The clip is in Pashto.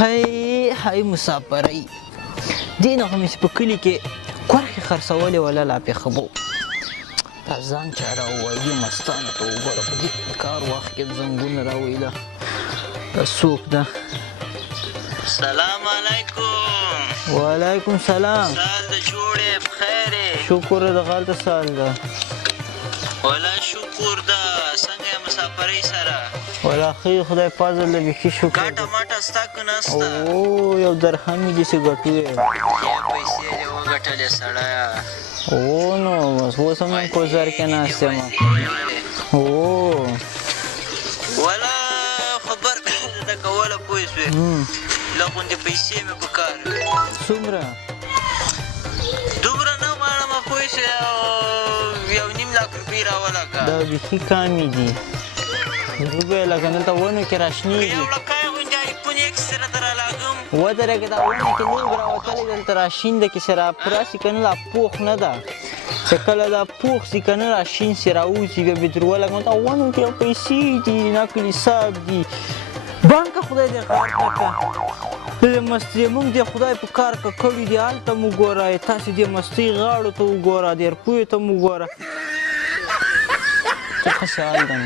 هی مسافرۍ دې نه خو مې په کلي کې کورخې خرڅولې ولا لا پې خبو دا ځان چا راووایي مستانه ته وګوره په دې کار وخت کې زنګون راویله دا څوک ده سلام علیکم وعلیکم سلام سال د جوړې بخیر شکر د غلطه سال ده ولا شکر ده څنګه یې مسافرۍ سره ولا ښه خدای فضل دی بیخي شکر ګاټه ماټه ستا که نسته او یو درهم یې داسې ګټو یې پیسې دې وګټلې سړیه او نو بس اوس هم کوزر کې ناست یم او ولا خبر ده کوله پوه شوې لږ غوندې پیسې مې په کار وې څومره دومره نه غواړمه پوه شوې یو نیم لاک روپۍ راولکه دا بیخي کامې دي روپۍ لکه دلته ونو کې راشنېږي یو لکۍ غوندې ایفون ایکس سره در رالاږم ودرېږه دا ونه کې نوم راوتلی دلته راشین ده کې چې راپوره سي که نه دا پوخ نه ده چې کله دا پوخ سي که نه راشین سي راوځي بیا بې درواله دا ونو کې پیسې دي نقل حساب دي بانکه خدای دې غار کړه دې مستۍ موږ دې خدای په کار کړي دي هلته مو ګوره تاسې دې مستۍ غاړو ته وګوره دې روپیو ته مو ګوره څه ښه سوال ده